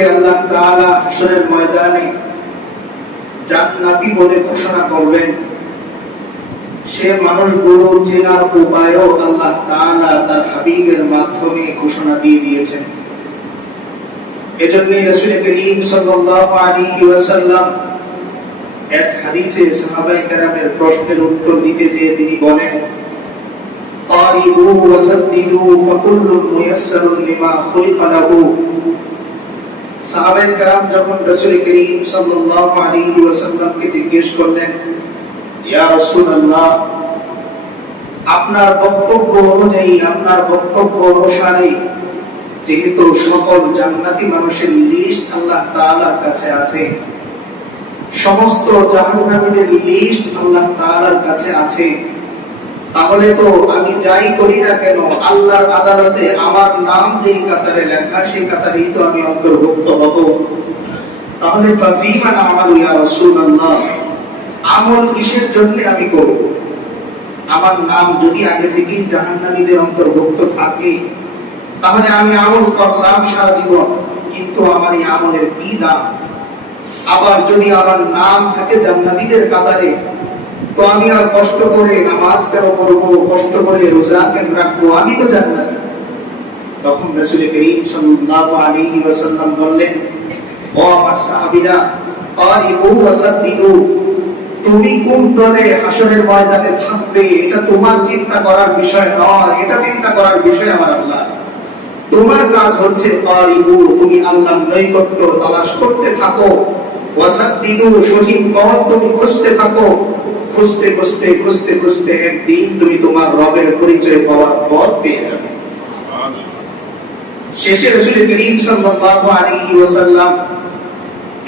মানুষগুলোকে আল্লাহ তাআলা হাসরের ময়দানে জান্নাতি বলে ঘোষণা করবেন সে মানুষগুলো চেনার উপায়ও আল্লাহ তাআলা তার হাবিবের মাধ্যমে ঘোষণা দিয়ে দিয়েছেন এজন্য রাসূল করিম সাল্লাল্লাহু আলাইহি ওয়াসাল্লাম এক হাদিসে সাহাবায়ে কেরামের প্রশ্নের উত্তর দিতে যে তিনি বলেন قاربوا وسددوا فكل ميسر لما خلق له ইয়া রাসূলুল্লাহ, আপনার বক্তব্য অনুযায়ী, আপনার বক্তব্য অনুসারে, যেহেতু সকল জান্নাতি মানুষের লিস্ট আল্লাহ তাআলার কাছে আছে, সমস্ত জাহান্নামীদের লিস্ট আল্লাহ তাআলার কাছে আছে তাহলে তো আমি যাই করি না কেন? আল্লাহর আদালতে আমার নাম যেই কাতারে লেখা, সেই কাতারেই তো আমি অন্তর্ভুক্ত হব। তাহলে আমল কিসের জন্য আমি করব? আমার নাম যদি আগে থেকেই জাহান্নামীদের অন্তর্ভুক্ত থাকে, তাহলে আমি আমল করলাম সারা জীবন, কিন্তু আমার এই আমলের কি দাম আবার যদি আমার নাম থাকে জান্নাতীদের কাতারে তো আমি আর কষ্ট করে নামাজ কেন করব কষ্ট করে রোজা কেন রাখব আমি তো জান্নাতি তখন রাসূল করিম বললেন, ও আমার তুমি কোন দলে হাসরের ময়দানে থাকবে? এটা তোমার চিন্তা করার বিষয় নয়, এটা চিন্তা করার বিষয় আমার আল্লাহ। তোমার কাজ হচ্ছে কারিবু তুমি আল্লাহর নৈকট্য তালাশ করতে থাকো।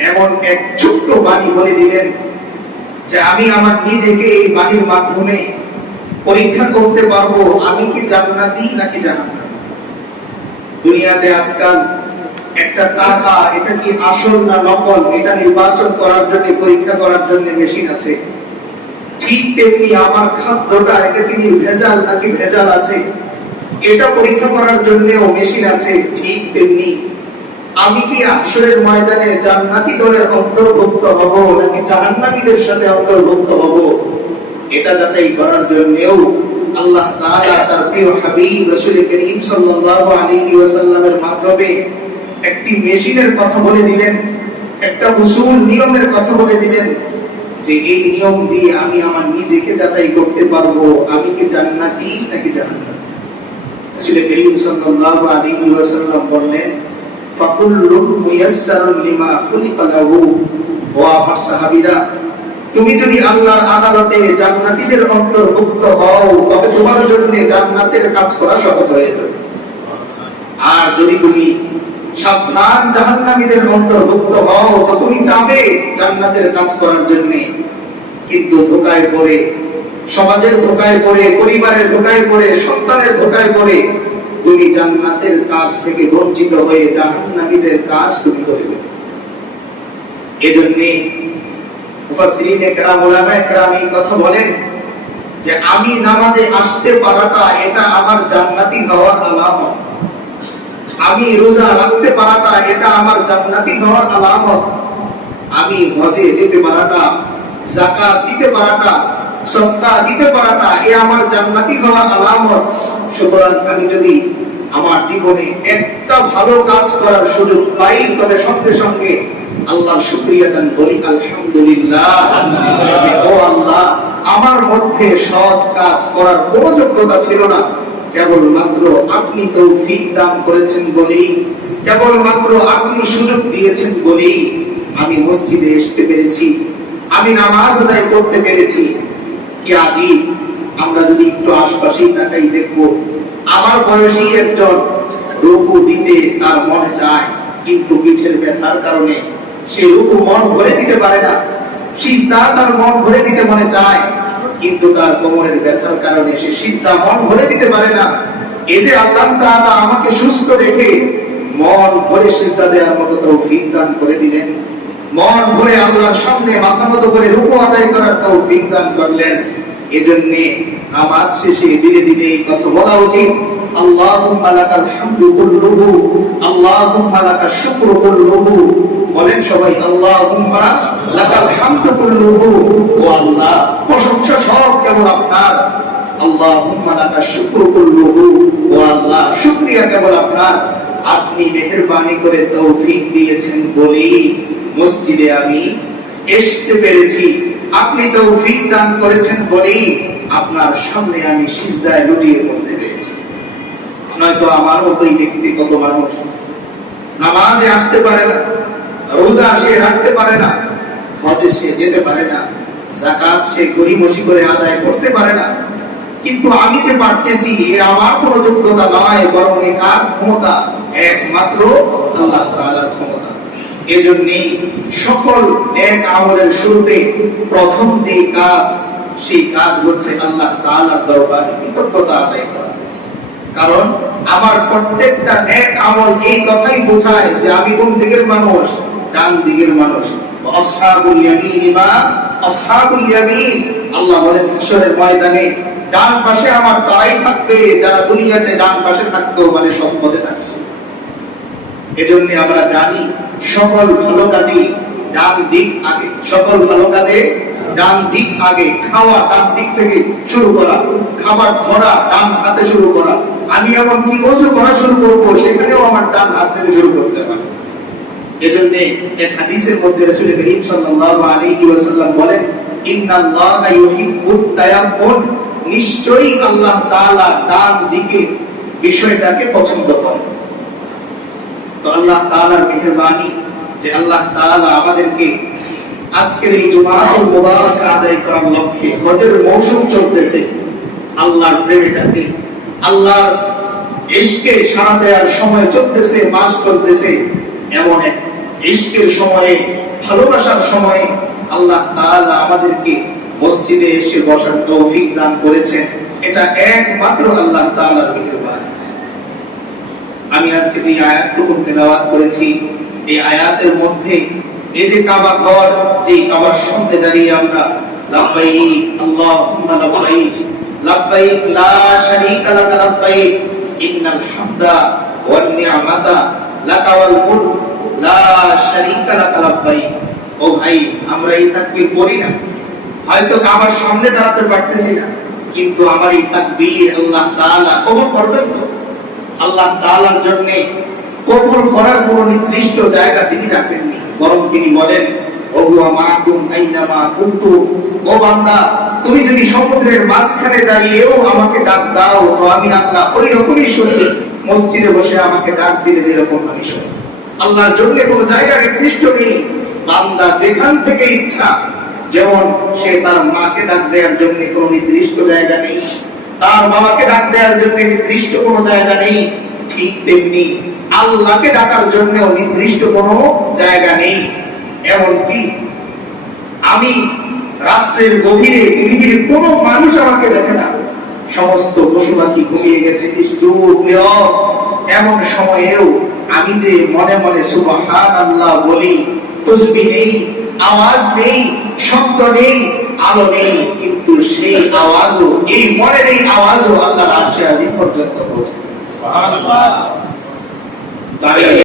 এমন এক বাণী বলে দিলেন যে আমি আমার নিজেকে এই বাণীর মাধ্যমে পরীক্ষা করতে পারব, আমি কি জান্নাতি নাকি জাহান্নামী? দুনিয়াতে আজকাল একটা টাকা, এটা কি আসল না নকল? এটা নির্বাচন করার জন্য, পরীক্ষা করার জন্য মেশিন আছে। ঠিক তেমনি আমার খাদ্যটা, এটা কি ভেজাল নাকি ভেজাল আছে? এটা পরীক্ষা করার জন্যও মেশিন আছে, ঠিক তেমনি। আমি কি আসরের ময়দানে জান্নাতি দলের অন্তর্ভুক্ত হব, নাকি জাহান্নামীদের সাথে অন্তর্ভুক্ত হব? এটা যাচাই করার জন্যও আল্লাহ তাআলা তার প্রিয় হাবিব, রাসূল করিম সাল্লাল্লাহু আলাইহি ওয়াসাল্লামের মাধ্যমে একটি মেশিনের কথা বলে দিলেন, একটা উসুল নিয়মের কথা বলে দিলেন যে এই নিয়ম দিয়ে আমি আমার নিজেকে যাচাই করতে পারব, আমি কি জান্নাতি নাকি জাহান্নামী? রাসূল করিম সাল্লাল্লাহু আলাইহি ওয়াসাল্লাম বললেন ফাকুল্লুন মুয়াসসারুন লিমা খুলিকা লাহু। ও আমার সাহাবীরা, তুমি যদি আল্লাহর আদালতে জান্নাতীদের অন্তর্ভুক্ত হও, তবে তোমার জন্য জান্নাতের কাজ করা সহজ হয়ে যাবে। আর যদি তুমি সাবধান, জাহান্নামীদের অন্তর্ভুক্ত হও। তো তুমি যাবে জান্নাতের কাজ করার জন্য, কিন্তু ধোকায় পড়ে, সমাজের ধোকায় পড়ে, পরিবারের ধোকায় পড়ে, সন্তানের ধোকায় পড়ে তুমি জান্নাতের কাজ থেকে বঞ্চিত হয়ে জাহান্নামীদের কাজ তুমি করবে এজন্যে মুফাসসিরিনে কেরাম উলামায়ে কেরাম এই কথা বলেন যে, আমি নামাজে আসতে পারাটা, এটা আমার জান্নাতি হওয়ার আলামত। আমি রোজা রাখতে পারাটা, এটা আমার জান্নাতি হওয়ার আলামত। আমি হজে যেতে পারাটা, যাকাত দিতে পারাটা সদকা দিতে পারাটা, এ আমার জান্নাতি হওয়ার আলামত। সুতরাং আমি যদি আমার জীবনে একটা ভালো কাজ করার সুযোগ পাই, তবে সঙ্গে সঙ্গে আল্লাহর শুক্রিয়া দান করি, আলহামদুলিল্লাহ। ও আল্লাহ, আমার মধ্যে সৎ কাজ করার কোনো যোগ্যতা ছিল না। কেবলমাত্র আপনি তৌফিক দান করেছেন বলেই, কেবলমাত্র আপনি সুযোগ দিয়েছেন বলেই আমি মসজিদে আসতে পেরেছি, আমি নামাজ আদায় করতে পেরেছি। কি আজি আমরা যদি একটু আশপাশেই তাকাই দেখব, আমার বয়সী একজন রূপু দিতে তার মনে চায়, কিন্তু পিঠের ব্যথার কারণে সে রূপু মন ভরে দিতে পারে না। সিজদা তার মন ভরে দিতে মনে চায়। কিন্তু তার কোমরের ব্যথার কারণে সে সিজদা মন ভরে দিতে পারে না। এই যে আল্লাহ তাআলা আমাকে সুস্থ রেখে মন ভরে সিজদা দেওয়ার মতো তৌফিক দান করে দিলেন। মন ভরে আল্লাহর সামনে মাথা মতো করে রূপ আদায় করার তৌফিক দান করলেন। এজন্য নামাজ শেষে ধীরে ধীরে এই কথা বলা উচিত। আল্লাহুম্মা লাকাল হামদু কুল্লুহু, আল্লাহুম্মা লাকাশ শুকরু কুল্লুহু বলেন সবাই, আল্লাহুম্মা লাকাল হামদু কুল্লুহু ও আল্লাহ। প্রশংসা সব কেবল আপনার। আল্লাহুম্মা লাকাশ শুকরু কুল্লুহু ও আল্লাহ। শুকরিয়া কেবল আপনার। আপনি মেহেরবানি করে তৌফিক দিয়েছেন বলেই মসজিদে আমি আসতে পেরেছি। আপনি তৌফিক দান করেছেন বলেই আপনার সামনে আমি সিজদায় লুটিয়ে পড়তে পেরেছি। নয়তো আমার মতোই ব্যক্তিগত মানুষ। নামাজে আসতে পারে না। রোজা সে রাখতে পারে না, হজে সে যেতে পারে না জাকাত সে গরিমসি করে আদায় করতে পারে না। কিন্তু আমি যে পারতেছি আমার যোগ্যতা নয়, বরং এ কার ক্ষমতা, একমাত্র আল্লাহ ক্ষমতা। সকল এক আমলের শুরুতে প্রথম যে কাজ, সেই কাজ হচ্ছে আল্লাহ তাআলার দরবারে কৃতজ্ঞতা আদায় করা। কারণ আমার প্রত্যেকটা এক আমল এই কথাই বোঝায় যে আমি কোন দিকের মানুষ ডান দিকের মানুষ ইয়ামিন আসহাবুল ইয়ামিন। আল্লাহ ঈশ্বরের ময়দানে ডান পাশে আমার তারাই থাকবে, যারা দুনিয়াতে ডান পাশে থাকতো মানে থাকতো। এজন্য আমরা জানি, সকল ভালো কাজে ডান দিক আগে, সকল ভালো কাজে ডান দিক আগে। খাওয়া ডান দিক থেকে শুরু করা, খাবার ধরা ডান হাতে শুরু করা। আমি এমন কি ওজু করা শুরু করব, সেখানেও আমার ডান হাত থেকে শুরু করতে হবে এজন্য এক হাদিসের মধ্যে রাসূল করিম সাল্লাল্লাহু আলাইহি ওয়াসাল্লাম বলেন, ইন্নাল্লাহা ইউহিব্বুত তায়াম্মুন। নিশ্চয়ই আল্লাহ তাআলা ডান দিকে বিষয়টাকে পছন্দ করেন। তো আল্লাহ তাআলার মেহেরবানি যে আল্লাহ তাআলা আমাদেরকে আজকের এই জুমাতুল মুবারক আদায় করার লক্ষ্যে হজের মৌসুম চলতেছে, আল্লাহর প্রেমেটাকে, আল্লাহর ইশকে সাড়া দেওয়ার সময় চলতেছে, মাস চলতেছে, এমন এক ইশকের সময়ে, ভালোবাসার সময়ে আল্লাহ তাআলা আমাদেরকে মসজিদে এসে বসার তৌফিক দান করেছেন। এটা একমাত্র আল্লাহ তাআলার মেহেরবানি। আমি আজকে যে আয়াতটুকু তেলাওয়াত করেছি, এই আয়াতের মধ্যে এই যে কাবা ঘর যে কাবার সামনে দাঁড়িয়ে আমরা লাব্বাইক, আল্লাহুম্মা লাব্বাইক লাব্বাইক লা শারীকা লাকা, লাব্বাইক, ইন্নাল হামদা ওয়ান নি'মাতা লাকা ওয়াল মুলক। নির্দিষ্ট জায়গা তিনি রাখেননি। বরং তিনি বলেন ও বান্দা, তুমি যদি সমুদ্রের মাঝখানে দাঁড়িয়েও আমাকে ডাক দাও, তো আমি আল্লাহ ওই রকমই শুনি। মসজিদে বসে আমাকে ডাক দিলে যেরকম আমি শুনি। আল্লাহর জন্য কোনো জায়গা নির্দিষ্ট নেই বান্দা যেখান থেকে ইচ্ছা, যেমন সে তার মাকে ডাক দেওয়ার জন্য কোনো নির্দিষ্ট জায়গা নেই, তার বাবাকে ডাক দেওয়ার জন্য নির্দিষ্ট কোনো জায়গা নেই, ঠিক তেমনি আল্লাহকে ডাকার জন্য নির্দিষ্ট কোনো জায়গা নেই। এমনকি আমি রাত্রের গভীরে গভীরে কোনো মানুষ আমাকে দেখে না। সমস্ত পশু পাখি ঘুমিয়ে গেছে এমন সময়েও আমি যে মনে মনে সুবহান আল্লাহ বলি তসবি নেই আওয়াজ নেই শব্দ নেই আলো নেই কিন্তু সেই আওয়াজও এই মনের এই আওয়াজও আল্লাহ রাশে আজি পর্যন্ত পৌঁছে তাই